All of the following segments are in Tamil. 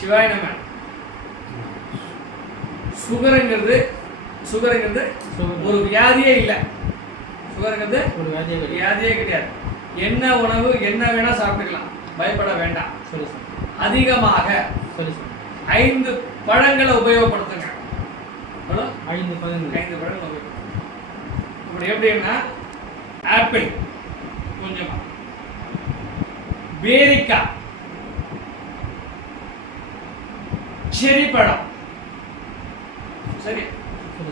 சிவாய நம்ம சுகருங்கிறது சுகருங்கிறது சுகர். ஒரு வியாதியே இல்லை. சுகருங்கிறது ஒரு வியாதியே வியாதியே கிடையாது. என்ன உணவு என்ன வேணா சாப்பிட்டுக்கலாம். பயப்பட வேண்டாம். சார் அதிகமாக சார் ஐந்து பழங்களை உபயோகப்படுத்துங்க? ஐந்து பதினஞ்சு ஐந்து பழங்கள் உபயோகப்படுத்துங்க. எப்படின்னா ஆப்பிள் கொஞ்சமா. பேரிக்காய். செரி பழம் சரி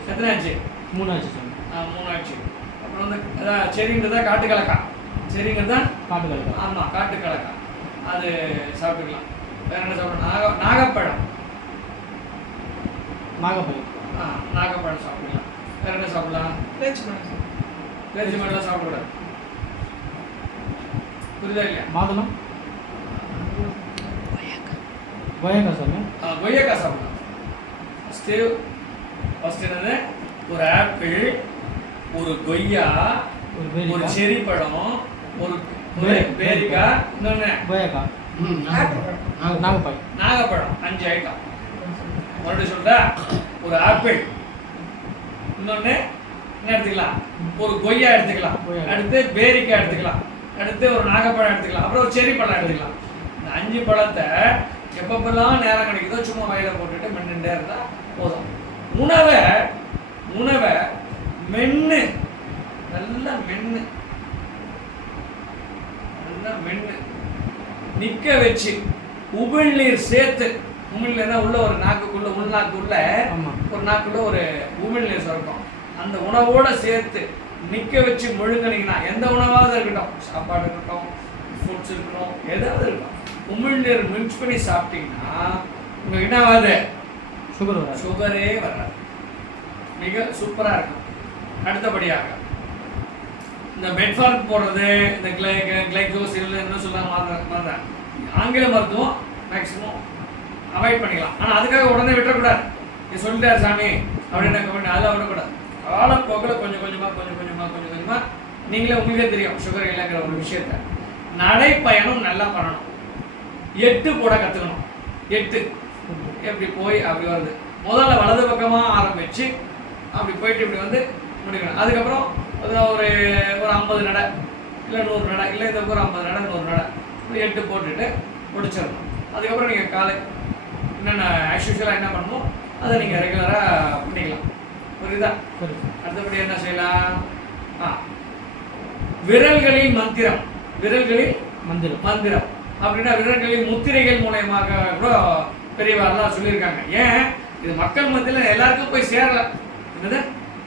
எத்தனை ஆச்சு மூணாச்சு சார் ஆ, மூணு ஆச்சு அப்புறம் வந்து அதான் செரிங்கிறதா காட்டு கலக்காய் செரிங்கிறதா காட்டு கலக்கா ஆமாம் காட்டு கலக்காய் அது சாப்பிட்டுக்கலாம் வேற என்ன சாப்பிடலாம் நாக நாகப்பழம் நாகப்பழம் ஆ நாகப்பழம் சாப்பிடலாம் வேற என்ன சாப்பிடலாம் பேச்சு பண்ணுங்க பேரிச்சி பழம்லாம் சாப்பிடக்கூடாது புரியுதா இல்லையா மாதுளம் கொய்யாக்கா ஆ, கொய்யாக்காய் சாப்பிடலாம் ஃபஸ்ட்டு ஃபஸ்ட் என்னது? ஒரு ஆப்பிள் ஒரு கொய்யா ஒரு செரி பழம் ஒரு பேரிக்காய் இன்னொன்று கொய்யாக்கா ம், நாகப்பழம். நாக- நாகப்பழம். அஞ்சு ஐட்டம் மறுபடியும் சொல்லிட்டா ஒரு ஆப்பிள் இன்னொன்று என்ன எடுத்துக்கலாம்? ஒரு கொய்யா எடுத்துக்கலாம். அடுத்து பேரிக்காய் எடுத்துக்கலாம். அடுத்து ஒரு நாகப்பழம் எடுத்துக்கலாம். அப்புறம் ஒரு செரி பழம் எடுத்துக்கலாம். இந்த அஞ்சு பழத்தை எப்பப்பெல்லாம் நேரம் கிடைக்குதோ சும்மா வயல போட்டுட்டு மென்னுட்டே இருந்தா போதும். உணவை உணவை மென்னு நல்லா மென்னு. நல்லா மென்னு. நிக்க வச்சு உமிழ்நீர் சேர்த்து உமிழ்நீர்னா உள்ள ஒரு நாக்குக்குள்ள உள்நாக்குள்ள. ஒரு நாக்குள்ள ஒரு உமிழ்நீர் சுரக்கும். அந்த உணவோட சேர்த்து நிக்க வச்சு முழுங்கினீங்கன்னா எந்த உணவாவது இருக்கட்டும் சாப்பாடு இருக்கட்டும் ஃபுட்ஸ் இருக்கட்டும் ஏதாவது இருக்கட்டும். உமிழ்நீர் மிக்ஸ் பண்ணி சாப்பிட்டீங்கன்னா உங்களுக்கு என்ன ஆகாது? சுகர் வராது. சுகரே வராது. மிக சூப்பரா இருக்கும். அடுத்தபடியாக இந்த மெட்ஃபார்க் போடுறது இந்த கிளை கிளைகோசில் என்ன மறந்து மறந்தேன் ஆங்கில மருத்துவம் மேக்ஸிமம் அவாய்ட் பண்ணிக்கலாம். ஆனால் அதுக்காக உடனே விட்டுறக்கூடாது. நீ சொல்லிட்டார் சாமி அப்படின்னு கமெண்ட் அதெல்லாம் விடக்கூடாது. காலப்போக்கில் கொஞ்சம் கொஞ்சமாக கொஞ்சம் கொஞ்சமாக கொஞ்சம் கொஞ்சமாக நீங்களே உங்களுக்கே தெரியும் சுகர் இல்லைங்கிற ஒரு விஷயத்த. நடைப்பயணம் நல்லா பண்ணணும். எட்டு போட கற்றுக்கணும் எட்டு. எப்படி போய் அப்படி வருது. முதல்ல வலது பக்கமாக ஆரம்பிச்சு அப்படி போயிட்டு இப்படி வந்து முடிக்கணும். அதுக்கப்புறம் அது ஒரு ஒரு ஐம்பது நடை இல்லை நூறு நடை இல்லை இந்த ஒரு ஐம்பது நடை நூறு நடை. இப்படி எட்டு போட்டுட்டு முடிச்சிடணும். அதுக்கப்புறம் நீங்கள் காலை என்னென்ன ஆக்சுவலாக என்ன பண்ணணும் அதை நீங்கள் ரெகுலராக பண்ணிக்கலாம். புரியுதா? அடுத்தபடி என்ன செய்யலாம்? ஆ. விரல்களில் மந்திரம். விரல்களில் மந்திரம். மந்திரம். அப்படின்னா விரல்களின் முத்திரைகள் மூலயமாக கூட பெரியவாரெல்லாம் சொல்லியிருக்காங்க. ஏன்? இது மக்கள் மத்தியில் எல்லாருக்கும் போய் சேரல. என்னது?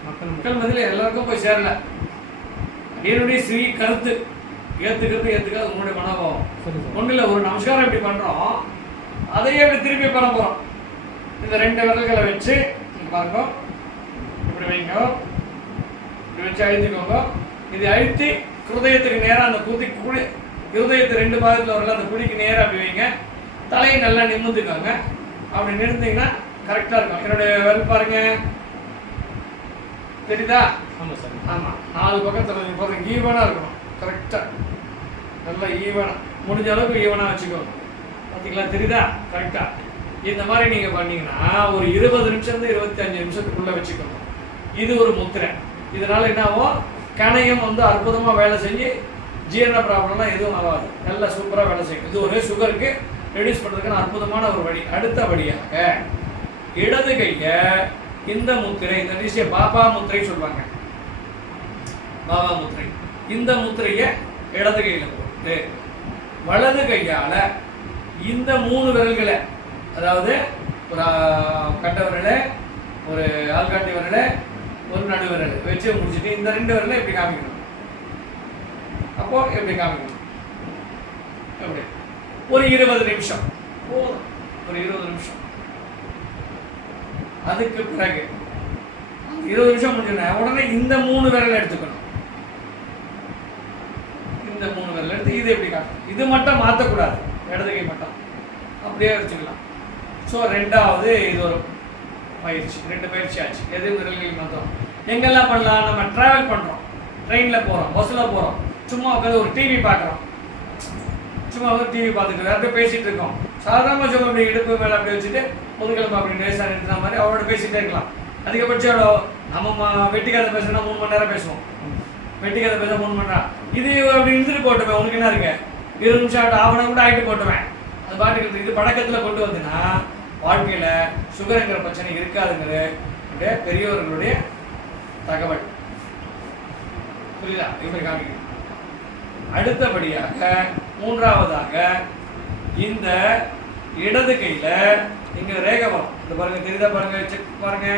மக்கள் மக்கள் மத்தியில் எல்லாருக்கும் போய் சேரல. என்னுடைய ஸ்ரீ கருத்து. ஏத்துக்கிறது ஏத்துக்காது உங்களுடைய மனோபாவம். ஒன்றும் இல்லை ஒரு நமஸ்காரம் இப்படி பண்றோம். அதையே திருப்பி பண்ண போறோம் இந்த ரெண்டு விரல்களை வச்சு பாருங்க. இப்படி வைங்க. இப்படி வச்சு அழுத்திக்கோங்க. இது அழுத்தி ஹிருதயத்துக்கு நேரா அந்த குதி குடி ஹிருதயத்து ரெண்டு பாகத்தில் வரல அந்த குடிக்கு நேரா அப்படி வைங்க. தலையை நல்லா நிமிர்ந்துக்கோங்க. அப்படி நிறுத்தீங்கன்னா கரெக்டாக இருக்கும். என்னுடைய விரல் பாருங்க. தெரியுதா? ஆமாம் சார். ஆமாம் நாலு பக்கத்தில் நீங்கள் பாருங்க ஈவனாக இருக்கணும். கரெக்டாக நல்லா ஈவனாக முடிஞ்ச அளவுக்கு ஈவனாக வச்சுக்கோங்க. பார்த்தீங்களா தெரியுதா? கரெக்டாக இந்த மாதிரி நீங்கள் பண்ணீங்கன்னா ஒரு இருபது நிமிஷம் இருபத்தி அஞ்சு நிமிஷத்துக்குள்ளே வச்சுக்கோங்க. இது ஒரு முத்திரை. இதனால என்ன ஆகும் கணையம் வந்து அற்புதமாக வேலை செஞ்சு ஜீரண ப்ராப்ளம்லாம் எதுவும் ஆகாது நல்லா சூப்பராக வேலை செய்யும். இது ஒரு சுகருக்கு ரெடியூஸ் பண்ணுறதுக்கான அற்புதமான ஒரு வழி. அடுத்தபடியாக இடது கையை இந்த முத்திரை இந்த விஷய பாபா முத்திரை சொல்லுவாங்க பாபா முத்திரை. இந்த முத்திரையை இடது கையில போட்டு வலது கையால இந்த மூணு விரல்களை அதாவது ஒரு கட்ட விரல் ஒரு ஆள்காட்டி விரல் ஒரு நடுவிரல் வச்சு முடிச்சுட்டு இந்த ரெண்டு விரலை இப்படி காமிக்கணும். அப்போ எப்படி காமிக்கணும். எப்படி ஒரு இருபது நிமிஷம். போதும். ஒரு இருபது நிமிஷம். அதுக்கு பிறகு இருபது நிமிஷம் முடிஞ்சோடனே உடனே இந்த மூணு விரல் எடுத்துக்கணும். இந்த மூணு விரல் எடுத்து இது எப்படி காட்டணும்? இது மட்டும் மாற்றக்கூடாது இடது கை மட்டும். அப்படியே வச்சுக்கலாம். ஸோ ரெண்டாவது இது ஒரு பயிற்சி. ரெண்டு பயிற்சி ஆச்சு. எது விரல்கள் மாற்றம் எங்கெல்லாம் பண்ணலாம்? நம்ம ட்ராவல் பண்ணுறோம் ட்ரெயினில் போகிறோம் பஸ்ஸில் போகிறோம் சும்மா உட்காந்து ஒரு டிவி பார்க்குறோம். சும்மா வந்து டிவி பார்த்துட்டு வேறு பேசிகிட்டு இருக்கோம். சாதாரணமாக சும்மா அப்படி இடுப்பு மேலே அப்படி வச்சுட்டு முதுகிழமை அப்படி நேசா நிறுத்தின மாதிரி அவரோட பேசிகிட்டே இருக்கலாம். அதிகபட்சம் நம்ம வெட்டிக்காத பேசுனா மூணு மணி நேரம் பேசுவோம். வெட்டிக்காத பேச மூணு மணி நேரம். இது அப்படி இருந்துட்டு போட்டுவேன் உனக்கு என்ன இருக்கு? இருபது நிமிஷம் ஆகட்டும். ஆவணம் கூட ஆகிட்டு போட்டுவேன் அது பாட்டுக்கு இது பழக்கத்தில் கொண்டு வந்துன்னா வாழ்க்கையில் சுகருங்கிற பிரச்சனை இருக்காதுங்கிற பெரியவர்களுடைய தகவல். புரியுதா? இப்படி காமிக்கிறேன். அடுத்தபடியாக மூன்றாவதாக இந்த இடது கையில இங்க ரேகை வரும். இந்த பாருங்க தெரியுதா பாருங்க செக் பாருங்க.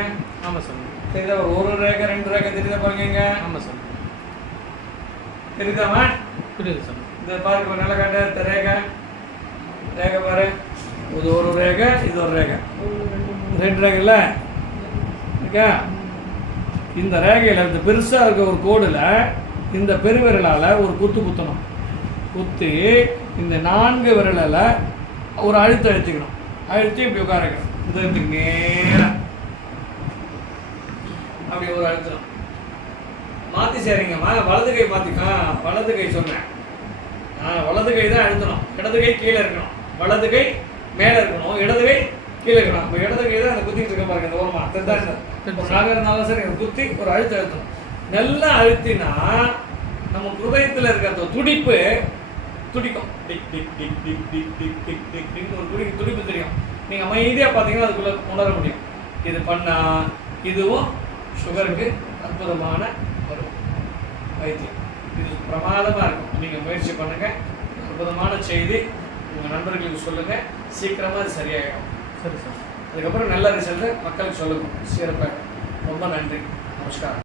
ஆமாம் சாமி தெரியுதா ஒரு ரேகை ரெண்டு ரேகை தெரியுதா பாருங்க இங்க. ஆமாம் சாமி தெரியுதாமா புரியுது சாமி இந்த பாருங்க நல்ல இந்த ரேகை. ரேகை பாரு. இது ஒரு ரேகை இது ஒரு ரேகை. ரெண்டு ரேகைல இருக்கா? இந்த ரேகையில் இந்த பெருசாக இருக்க ஒரு கோடில் இந்த பெருவிரலால் ஒரு குத்து குத்தணும். குத்தி இந்த நான்கு விரலால் ஒரு அழுத்து அழுத்திக்கணும். அழுத்தி இப்படி உட்கார வைக்கணும். இந்த நேராக அப்படி ஒரு அழுத்தணும் மாற்றி சரிங்கம்மா வலது கை மாற்றிக்கா வலது கை சொன்னேன். ஆ வலது கை தான் அழுத்தணும். இடது கை கீழே இருக்கணும். வலது கை மேலே இருக்கணும். இடது கை கீழே இருக்கணும். இப்போ இடது கை தான் அந்த குத்திட்டு இருக்க பாருங்க இந்த ஓரமா. தெரிஞ்சா நாக இருந்தாலும் சரி குத்தி ஒரு அழுத்தம் அழுத்தணும். நல்லா அழுத்தினா நம்ம ஹிருதயத்தில் இருக்கிற அந்த துடிப்பு துடிக்கும். Tick tick tick tick tick tick tick tick டிக்னு ஒரு துடி துடிப்பு தெரியும். நீங்கள் அமைதியாக பார்த்தீங்கன்னா அதுக்குள்ளே உணர முடியும். இது பண்ணால் இதுவும் சுகருக்கு அற்புதமான ஒரு வைத்தியம். இது பிரமாதமாக இருக்கும். நீங்கள் முயற்சி பண்ணுங்கள் அற்புதமான செய்தி உங்கள் நண்பர்களுக்கு சொல்லுங்கள் சீக்கிரமாக அது சரியாயிடும். சரி சார். அதுக்கப்புறம் நல்ல ரிசல்ட்டு மக்களுக்கு சொல்லுங்கள் சிறப்பாக ரொம்ப நன்றி. நமஸ்காரம்.